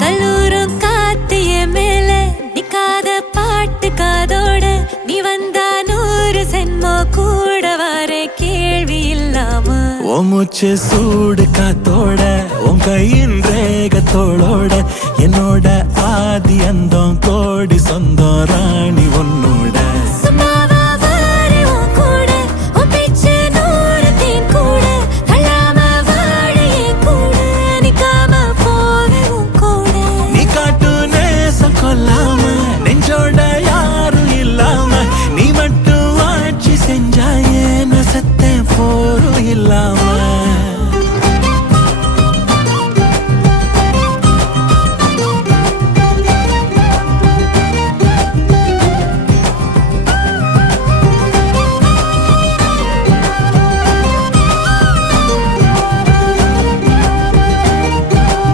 கல்லூரும் காத்திய மேல நிக்காத பாட்டு காதோட நீ வந்தா 100 சென்மோ கூட வர கேள்வி இல்லாம உன் மூச்சு சூடு காத்தோட உன் கையின் ரேகத்தோளோட என்னோட ஆதி அந்தம் கோடி சொந்தம் ராணி ஒன்னும்